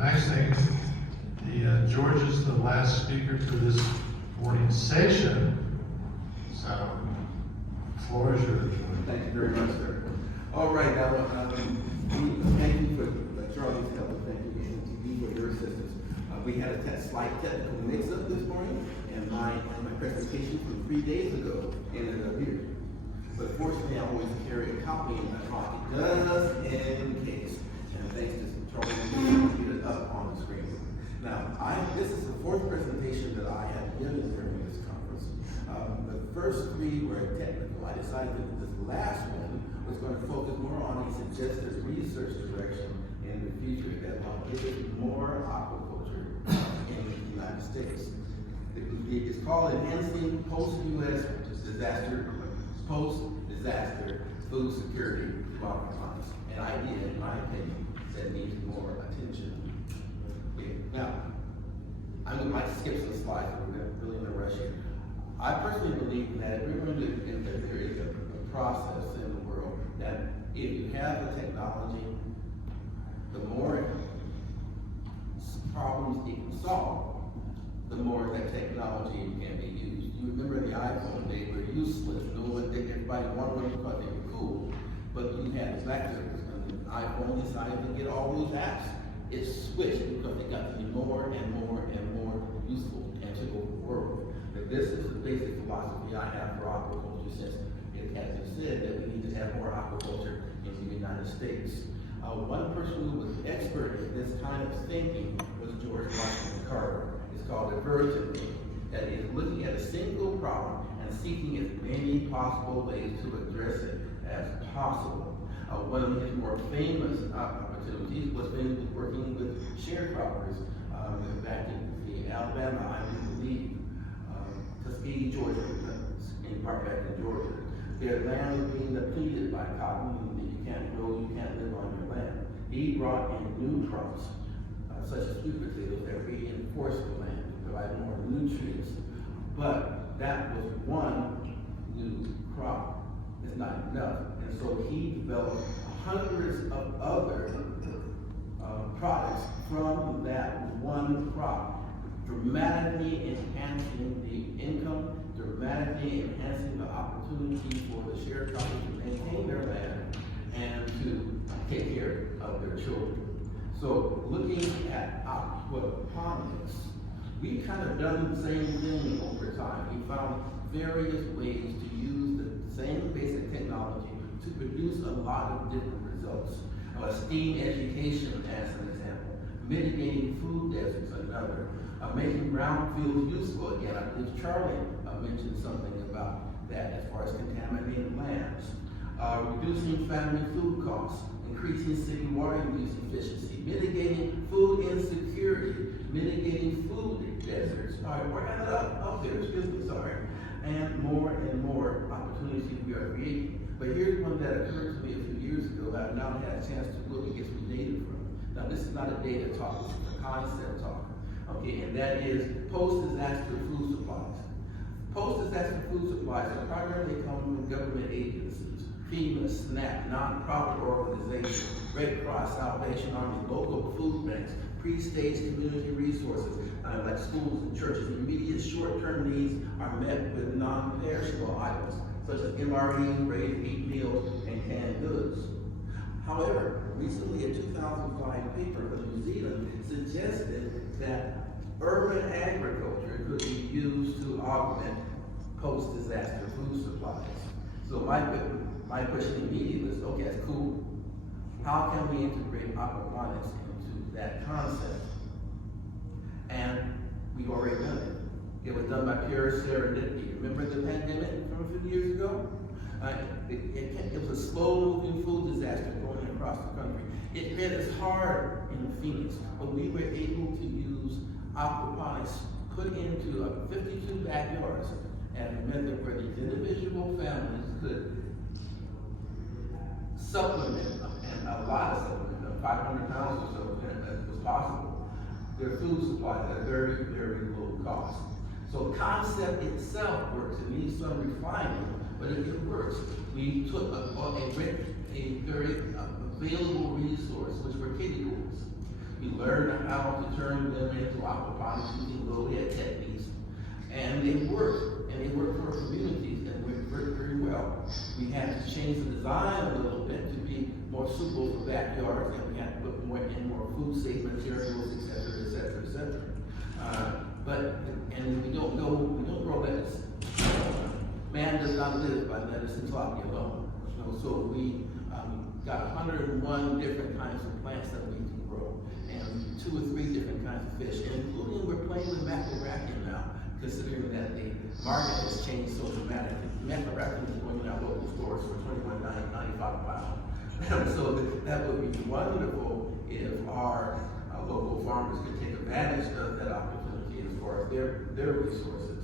nice thing, George is the last speaker for this morning's session, so the floor is yours. Thank you very much, sir. All right, now, thank you for Charlie's help, thank you, and to you for your assistance. We had a slight technical mix-up this morning, and my presentation from 3 days ago ended up here. But fortunately, I always carry a copy in my pocket, just in case. And thanks to Charlie, we get it up on the screen. Now, this is the fourth presentation that I have given during this conference. The first three were technical. I decided that this last one was going to focus more on a suggested research direction in the future that will give us more aquaculture in the United States. It's called Enhancing Post-U.S. Post-Disaster Food Security to Aquaponics. An idea, in my opinion, that needs more attention. Okay. Now, I'm going to skip some slides, we're really in a rush here. I personally believe that if we're going to, that there is a process in the world that if you have the technology, the more problems it can solve, the more that technology can be used. You remember the iPhone, they were useless. Everybody wanted them because they were cool. But you had the BlackBerry, and the iPhone decided to get all those apps. It switched because they got to be more and more and more useful and to the world. But this is the basic philosophy I have for aquaculture, since it has been said that we need to have more aquaculture in the United States. One person who was expert in this kind of thinking was George Washington Carver. It's called divergent thinking. That is looking at a single problem and seeking as many possible ways to address it as possible. One of his more famous opportunities was when working with sharecroppers back in Alabama, I believe, Tuskegee, Georgia, in part back in Georgia. Their land was being depleted by cotton, and you can't grow, you can't live on your land. He brought in new crops, such as sweet potatoes, that reinforced the land, provide more nutrients. But that was one new crop. It's not enough. And so he developed hundreds of other products from that one crop, dramatically enhancing the income, dramatically enhancing the opportunity for the sharecroppers to maintain their land and to take care of their children. So looking at aquaponics, we've kind of done the same thing over time. We found various ways to use the same basic technology to produce a lot of different results. STEAM education as an example, mitigating food deserts another, making brownfields useful again. I believe Charlie mentioned something about that as far as contaminated lands. Reducing family food costs, increasing city water use efficiency, mitigating food insecurity, mitigating food deserts. All right, we're kind of up there, excuse me, sorry. And more opportunities we are creating. But here's one that occurred to me a few years ago that I've now had a chance to look and get some data from. Now, this is not a data talk, this is a concept talk. Okay, and that is post-disaster food supplies. Post-disaster food supplies are primarily come from government agencies, FEMA, SNAP, nonprofit organizations, Red Cross, Salvation Army, local food banks, pre-staged community resources, like schools and churches. Immediate short-term needs are met with non-perishable items, such as MREs, ready-to-eat meals, and canned goods. However, recently a 2005 paper from New Zealand suggested that urban agriculture could be used to augment post-disaster food supplies. So my question immediately is, okay, that's cool. How can we integrate aquaponics into that concept? And we've already done it. It was done by pure serendipity. Remember the pandemic from a few years ago? It was a slow-moving food disaster going across the country. It hit us hard in Phoenix, but we were able to use aquaponics put into 52 backyards and a method where these individual families could supplement, and a lot of supplement, 500 pounds or so, as was possible, their food supply at a very, very low cost. So the concept itself works. It needs some refinement, but it works. We took a very available resource, which were kiddie pools. We learned how to turn them into aquaponics using low-head techniques, and they work for communities, and they work very well. We had to change the design a little bit to be more suitable for backyards, and we had to put more food safe materials, et cetera, et cetera, et cetera. And we don't grow lettuce. Man does not live by lettuce and tilapia alone. So we got 101 different kinds of plants that we can grow, and 2 or 3 different kinds of fish, including we're playing with mackerel now, considering that the market has changed so dramatically. Mackerel is going in our local stores for $21.95 a pound. So that would be wonderful if our local farmers could take advantage of that opportunity as far as their resources.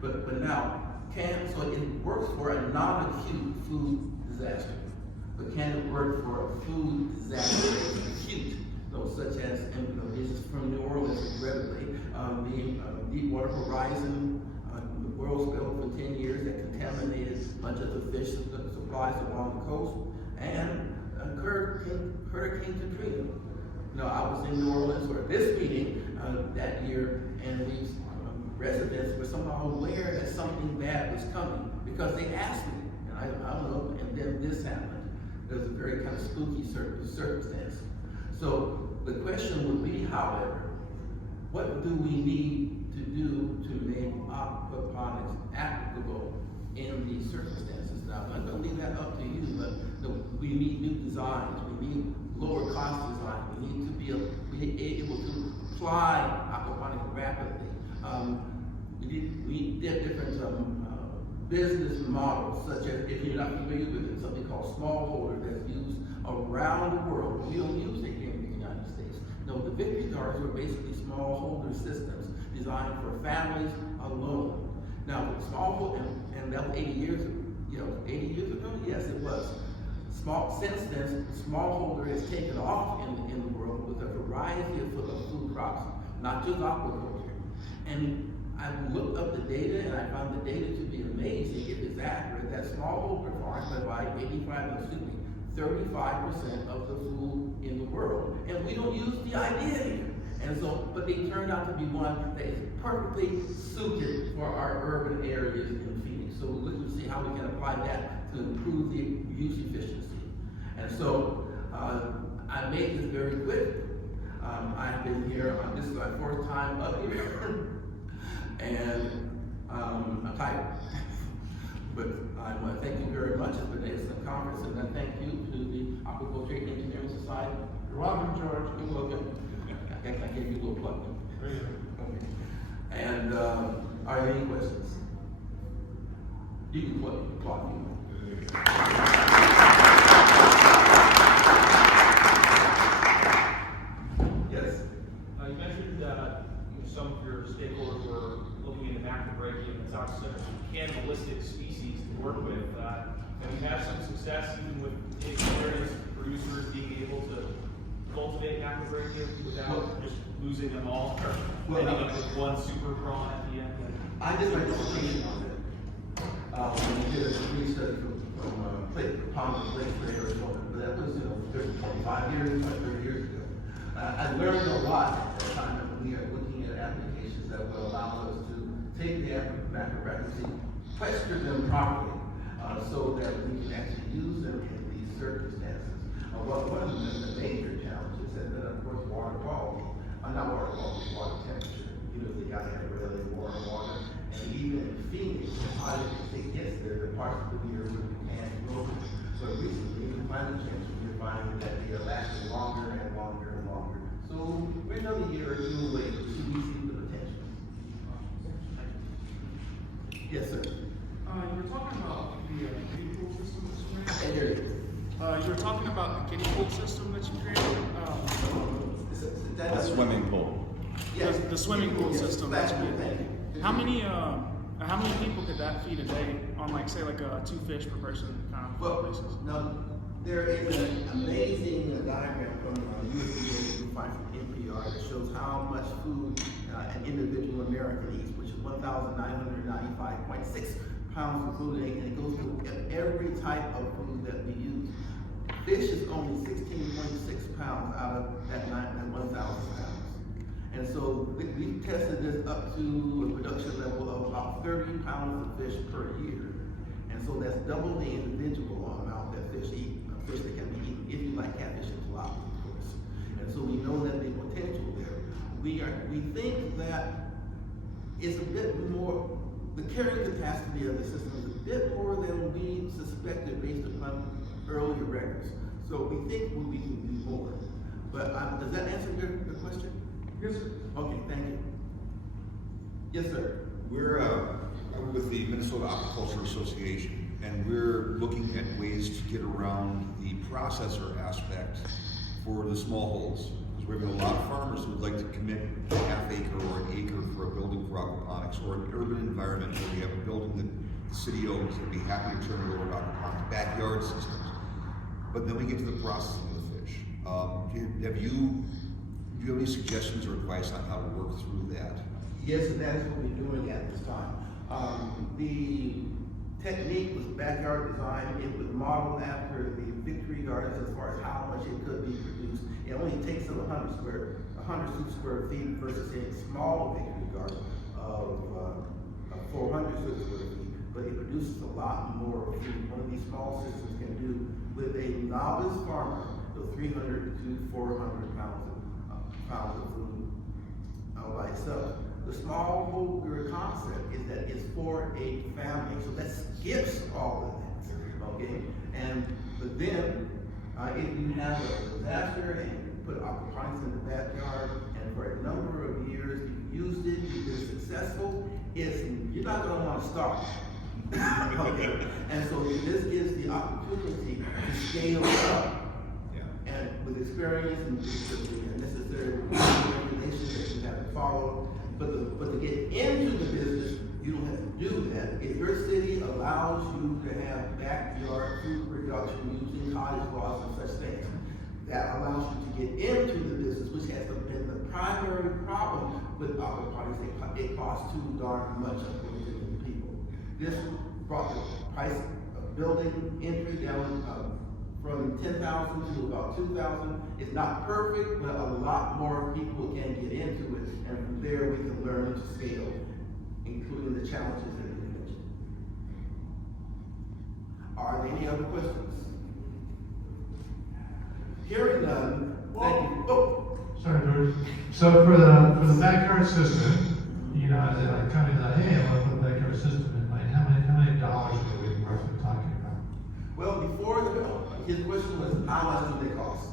But now, so it works for a non-acute food disaster. But can it work for a food disaster that's acute? Such as, this is from New Orleans, readily, the Deepwater Horizon, the oil spill for 10 years that contaminated a bunch of the fish supplies along the coast, and Hurricane Katrina. I was in New Orleans for this meeting that year, and these residents were somehow aware that something bad was coming because they asked me, and I don't know, and then this happened. It was a very kind of spooky circumstance. So the question would be, however, what do we need to do to make aquaponics applicable in these circumstances? Now, I'm going to leave that up to you, but we need new designs, we need lower cost design, we need to be able to apply aquaponics rapidly. We did different business models, such as, if you're not familiar with it, something called smallholder that's used around the world. We don't use it here in the United States. No, the victory gardens were basically smallholder systems designed for families alone. Now, smallholder, and that was 80 years ago. 80 years ago? Yes, it was. Since then, smallholder has taken off in the world with a variety of food crops, not just aquaculture. And I looked up the data, and I found the data to be amazing. It is accurate that smallholder farms provide 35% of the food in the world. And we don't use the idea here. And so, but they turned out to be one that is perfectly suited for our urban areas in Phoenix. So let's see how we can apply that to improve the use efficiency. And so, I made this very quick. I've been here, this is my 4th time up here, and I'm tired. But I want to thank you very much. It's been an excellent conference, and I thank you to the Aquaculture Engineering Society. You're welcome, George. You're welcome. I guess I gave you a little plug. Very good. Okay. And are there any questions? You can plug me. Yes. You mentioned some of your stakeholders were looking into macrobrachium and toxicity, cannibalistic species to work with. Have you had some success even with various producers being able to cultivate macrobrachium without just losing them all, or ending up with one super prawn at the end? I did my dissertation on it. We did a research from Palm Lake for Arizona, but that was 25 years, 30 years ago. I learned a lot at that time, and we are looking at applications that will allow us to take the macrobrachium, question them properly, so that we can actually use them in these circumstances. One of the major challenges is that, of course, water quality, not water quality, water temperature. They got to have really warm water. And even in Phoenix, how it gets there, the parts of the year where we can't grow. But recently, in climate change, we're finding that they are lasting longer and longer and longer. So we're another year or two away. Should we see the potential? Yes, sir. You were talking about the kiddie pool system that you I created. hear you. You were talking about the kiddie pool system that you created. That's A swimming pool. Yes. The swimming pool system that you Thank created. you. How many people could that feed a day on, like, say, like a 2 fish per person kind of Well, basis? now, there is an amazing diagram from USDA you can find from NPR that shows how much food an individual American eats, which is 1,995.6 pounds of food a day, and it goes through every type of food that we use. Fish is only 16.6 pounds out of that 1,000. up to a production level of about 30 pounds of fish per year. And so that's double the individual amount that fish eat, fish that can be eaten, if you like catfish and tilapia, of course. And so we know that the potential there. We think that it's a bit more, the carrying capacity of the system is a bit more than we suspected based upon earlier records. So we think we can do more. But does that answer your question? Yes, sir. Okay, thank you. Yes, sir. We're with the Minnesota Aquaculture Association, and we're looking at ways to get around the processor aspect for the small holds. Because we have a lot of farmers who would like to commit a half acre or an acre for a building for aquaponics, or an urban environment where we have a building that the city owns, they'd be happy to turn it over to aquaponics, backyard systems. But then we get to the processing of the fish. Do you have any suggestions or advice on how to work through that? Yes, and that is what we're doing at this time. The technique was backyard design. It was modeled after the victory gardens as far as how much it could be produced. It only takes up 100 square feet versus a small victory garden of 400 square feet. But it produces a lot more food. One of these small systems can do with a novice farmer, the 300 to 400 pounds of food by itself. The small holder concept is that it's for a family, so that skips all of that, okay? But then, if you have a disaster and you put aquaponics in the backyard, and for a number of years you've used it, you've been successful, you're not gonna wanna stop. Okay? And so this gives the opportunity to scale up. And with experience and the necessary regulations that you have to follow, but to get into the business, you don't have to do that. If your city allows you to have backyard food production using cottage laws and such things, that allows you to get into the business, which has been the primary problem with aquaponics. It costs too darn much according to the people. This brought the price of building entry down from 10,000 to about 2,000. It's not perfect, but a lot more people can get into it, and from there we can learn to scale, including the challenges that you mentioned. Are there any other questions? Hearing none, thank you. Oh, Sorry, George. So for the backyard system, you know, as I come in, hey, I want to put a backyard system in, like, how many dollars are we roughly talking about? well, his question was, how much do they cost?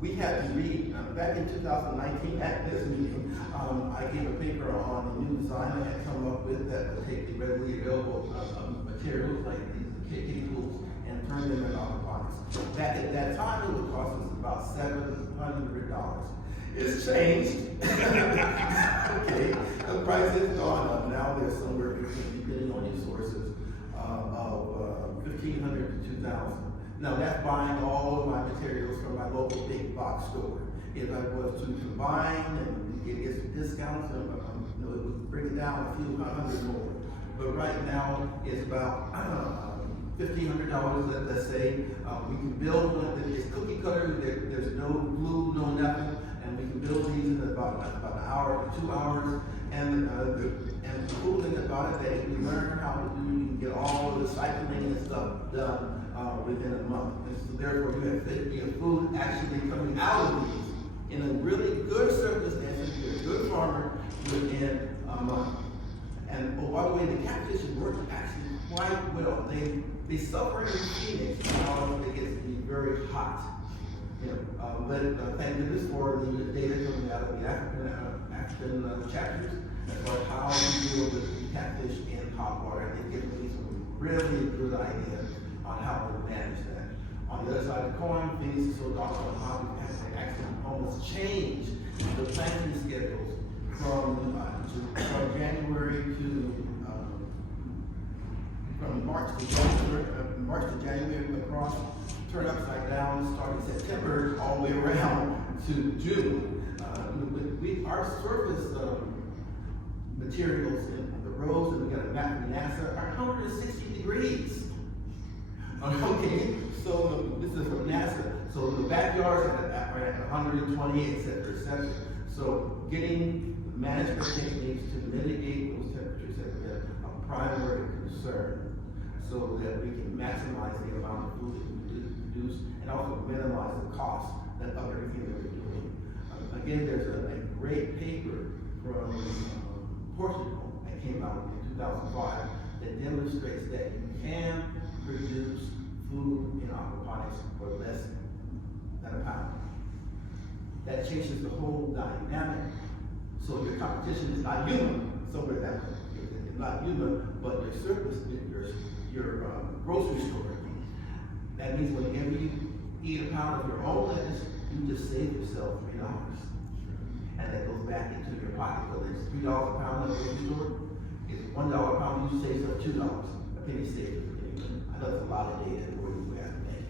We had to read, back in 2019 at this meeting, I gave a paper on a new design I had come up with that would take the readily available materials like these kiddie tools and turn them into aquaponics. Back at that time, it would cost us about $700. It's changed. Okay, the price has gone up. Now they're somewhere between, depending on your sources, of $1,500 to $2,000. Now that's buying all of my materials from my local big box store. If I was to combine and get some discounts, it would bring it down a few hundred more. But right now, it's about $1,500, let's say. We can build one, it's cookie cutter, there's no glue, no nothing, and we can build these in about an hour to 2 hours. And the cool thing about it, that if you learn how to do, you can get all of the cycling and stuff done within a month. And so therefore, you have food actually coming out of these in a really good circumstance. If you're a good farmer, within a month. And oh, by the way, the catfish work actually quite well. They suffer in Phoenix because it gets to be very hot. You know, but thank goodness for the data coming out of the African chapters as far as how we deal with catfish in hot water. They give me some really good ideas on how to manage that. On the other side of the coin, Phoenix is so dark on how we actually almost change the planting schedules from January to from March to January across, turn upside down, starting September all the way around to June. Our surface materials in the roads that we got at NASA are 160 degrees. Okay, so this is from NASA. So the backyards are at 120, et cetera, et cetera. So getting management techniques to mitigate those temperatures have been a primary concern, so that we can maximize the amount of food that we produce and also minimize the cost of everything that we're doing. Again, there's a great paper from Portugal that came out in 2005 that demonstrates that you can produce food in aquaponics for less than a pound. That changes the whole dynamic. So your competition is not human, somewhere that it's not human, but your surface, your grocery store. That means whenever you eat a pound of your own lettuce, you just save yourself $3. And that goes back into your pocket. Whether it's $3 a pound at the grocery store, it's $1 a pound, you save yourself $2. A penny saved is a penny. I know that's a lot of data for you to have to make.